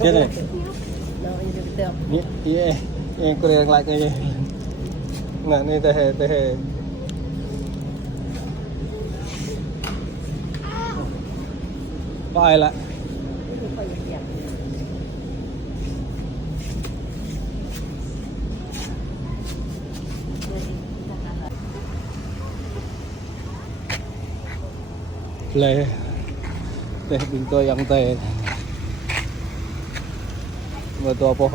Cái này. Đâu anh được tiêu. Yeah, yeah, cô đang lại cái gì? Nè, này tê. Phải lại. Lê để bình tôi ăn tê và tua po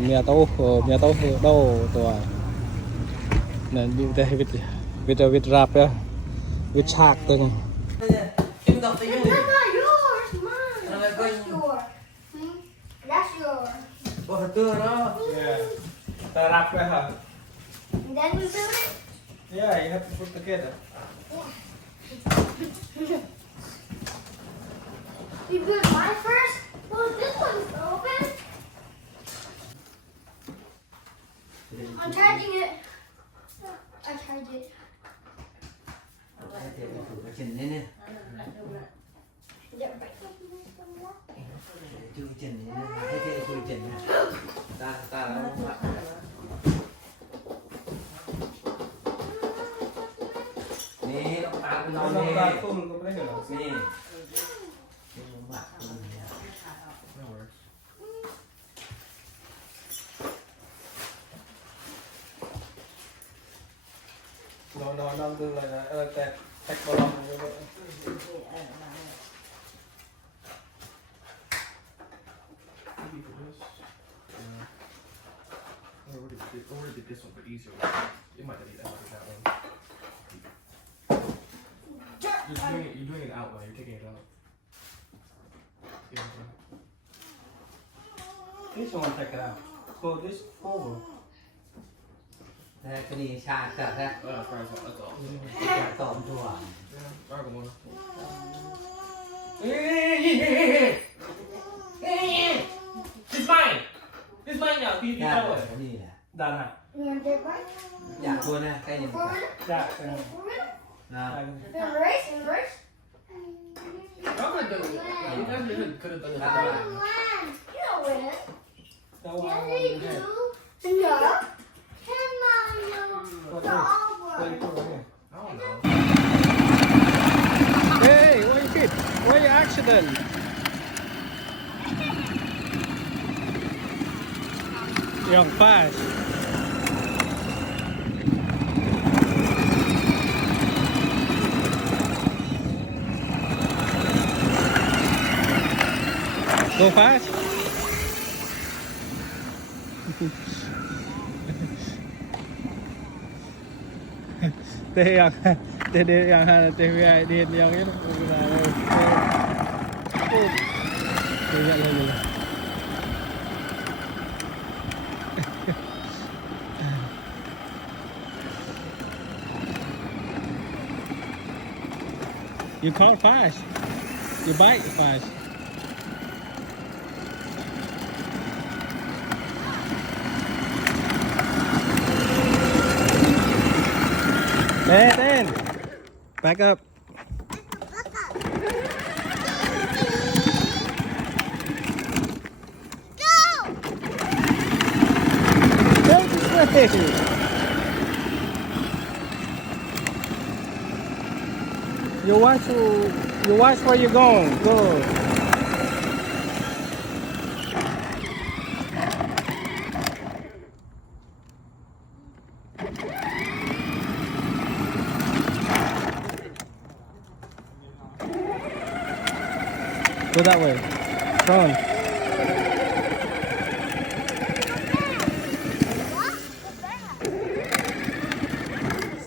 nhà tàu đâu tua nên bị tê vịt rap á vịt chạc từng That's not yours, mine. That's yours. That's yours. bỏ tưa đó ta rap á hả? And then you build it? Yeah, you have to put together. You build mine first? Well, this one's open. I'm charging it. I charge it. Chỉnh lên nè, Yeah, right. chui chỉnh lên nè, thấy thế chui chỉnh nè, ta nó mặt. Nè, nó Nó nè, ra không có lấy được. nè, nó mặt nè. Nó đang từ lại là tách bao lòng như vậy. I already did this one, but easier. It might delete that one. You're doing it out now. You're taking it out. Yeah. This one take it out. So this forward. Cái này xa cả ra, Fries out. That's all. cả tòm thua. Yeah. Dragon one. It's mine. It's mine now. You Ra know rồi it. cái gì nè, Đàn hả? You want to take one? dạ thua nè, cái này. For it? Dạ. Nào, And race, and race. I'm gonna do it. You guys could have done it. Ra rồi. You don't win it. Đâu Yes, mà you do. No. Come on, no. It's all Đây one. cô này. I don't know. Hey, why you hit? Why you accident? You're fast. Go fast. Đây yang TVI đi yang itu You caught fast. You bite fast. Dan, back up. Go! Go this way. You watch where you're going. Go. Go that way. Front.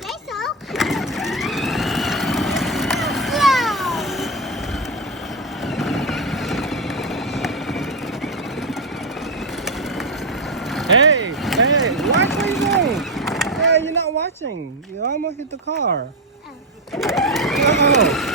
Say so. Go! Hey, watch where you going. Hey, you're not watching. You almost hit the car. Oh.